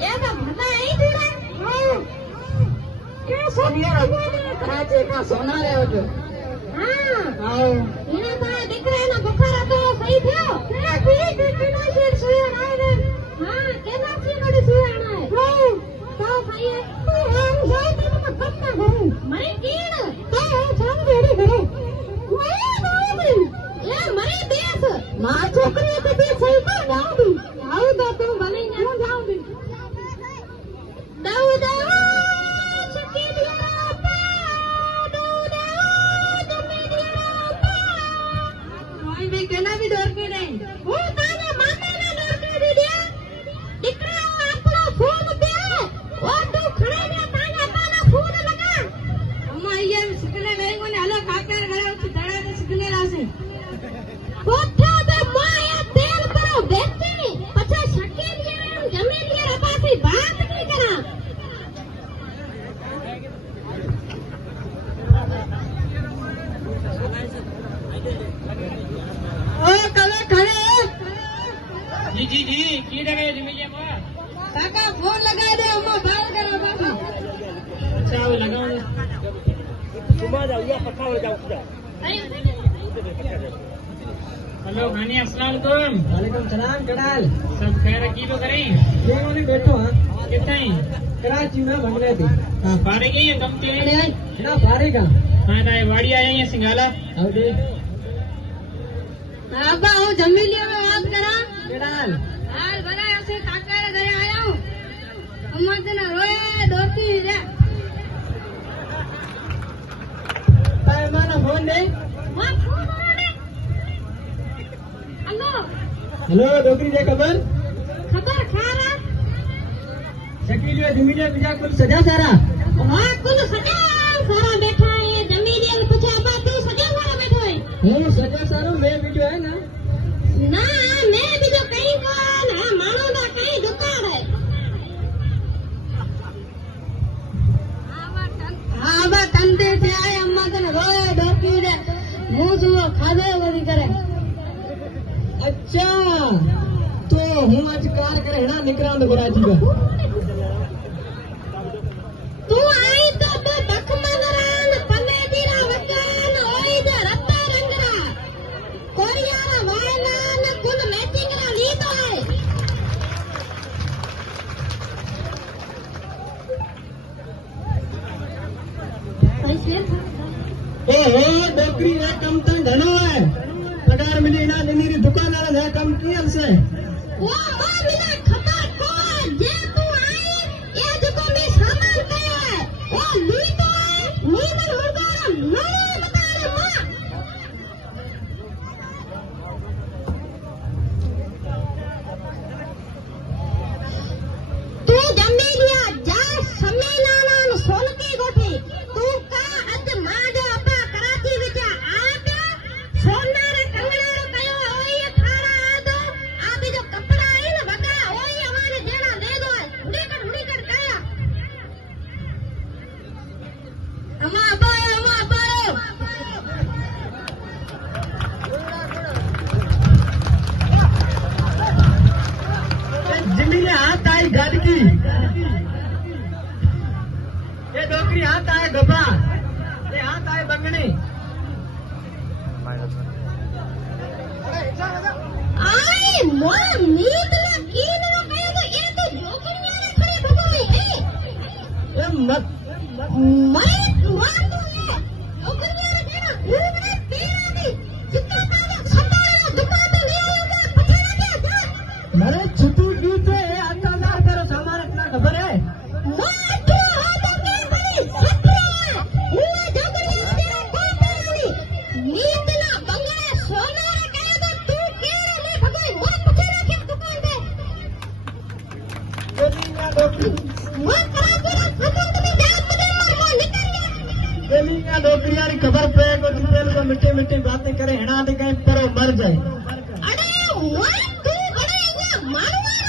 એ તો મને અહીં દીધા કે સોનિયા કરાચી કા સોના રહ્યો છો હા આવો એને તારા દીકરાના બુખાર હતો સહી થયો કે કેના શેર સુયા આય ને હા કેના થી મડી સુયા આય તો ભાઈ આમ જાય તો કપના ઘરે મને કીણ તો છાન બેડી ઘરે એ મરી દેસ માં છોકરી તો બે સહી તો જાઉં દી આવું તો તું ભલે ન જાઉં દી દાઉ દાઉ સકી દિયા પા દાઉ દાઉ જમે દિયા પા કોઈ भी केना भी डर के नहीं હું તારા માતાના ડર કે દીધા દીકરા આપણો ફોન દે ઓ તું ખડે ને તારા પાના ફોન લગા અમ્મા અહીંયા સિગ્નલ લઈ કોને હાલો કાકા ઘરે ઉઠી ધડા ને સિગ્નલ આવશે કોઠા દે માયા તેલ કરો બેટી પછી શકી દિયા જમે દિયા રબાથી વાત ની કરા ओ कले खड़े जी की लगे जिम्मे मां काका फोन लगा दे अम्मा बाल करो बाबा अच्छा वो लगाओ सुबह जाओ या पक्का हो जाओ पूरा हेलो खानी अस्सलाम वालेकुम वालेकुम सलाम कड़ाल सब खैर की तो करें ये मैंने बैठो हां कितना ही कराची में बंगले थी हां पारे गई है कम तेरे ना पारे का हां ना वाड़ी आए हैं सिंगाला आओ दे अब्बा હું જમી લ્યો મે વાત કરા कड़ाल હાલ બરાય છે કાકા રે ઘરે આયા હું અમ્મા તને રોય દોતી રે पाए माना फोन दे માં ફોન કરે હલો हेलो डोकरी दे खबर ખબર ખારા शकीलियो जिमीने बिजा कुल सजा सारा હા કુલ સજા સારા બેઠા હે જમી લે પૂછે અબ્બા તું સજા સારા બેઠો હે हूं सजा सारो मैं वीडियो है ना ના મે બીજો કઈ કોણ હા માણો ના કઈ દુકાન હે હા બા તંદે થી આય અમ્મા તને રોય ડોકી દે હું જુઓ ખાધે વરી કરે अच्छा तो हूं आज कार करे ना निकरांद कराची का તું આઈ તો બે બખમંદરાન પનેદીરા વગન ઓઈ દે રત્તા રંગરા કોરિયારા વાયના ને કુલ મેચિંગરા લીધો હે પૈસે ओहो डोकरी रे कम तन घणो है पगार मिली ना दिनीरी दुकान वाला है कम कियल से ઓ બાબીના ખબર કોણ જે તું આઈ એ જકો મે સામાન કયો હે ઓ લીધો હે નીવર મુર્ગારા નળે બતારે માં तू जमी लिया जा समेलाना सोनकी गोठी तू का अज मां जो अपा कराची विच आ पिया सोना रे कंगड़ा रो कयो ओई थारा आदो आ बि जो कपड़ा है न वगा ओई हमारे देना दे दो उड़ी कर काया अम्मा अब्बा जिमीने हाथ आई गद की ये डोकरी हाथ आए गबा ये हाथ आए बंगनी आई मोर मीत ने कीन रो कयो तो ये तो जोकड़िया रे खड़े भगोई ए ये मत मैं मार दूंगा जोकड़िया रे देना उड़ने तेरा दी जितना ताने संभाले दुकान तो ले आऊंगा पछाड़ा के जा मरे छुटू गीत है आता ना करो सामान इतना खबर है मैं तो आ दूंगा बड़ी सत्रा हुआ जोकड़िया तेरा कोई तेरी मीत ना बंगले सोना रे कहे तो तू केरे ले भगोई मोर पछाड़ा के दुकान पे जमीना डोकरी मैं कराची रे खबर तुम्हें जात दे मार वो निकल गया जमीना डोकरी यारी खबर पे को दिल को मिट्टी मिट्टी बातें करे हणा दे कहीं परो मर जाए अरे मैं तू बड़े ये मारवा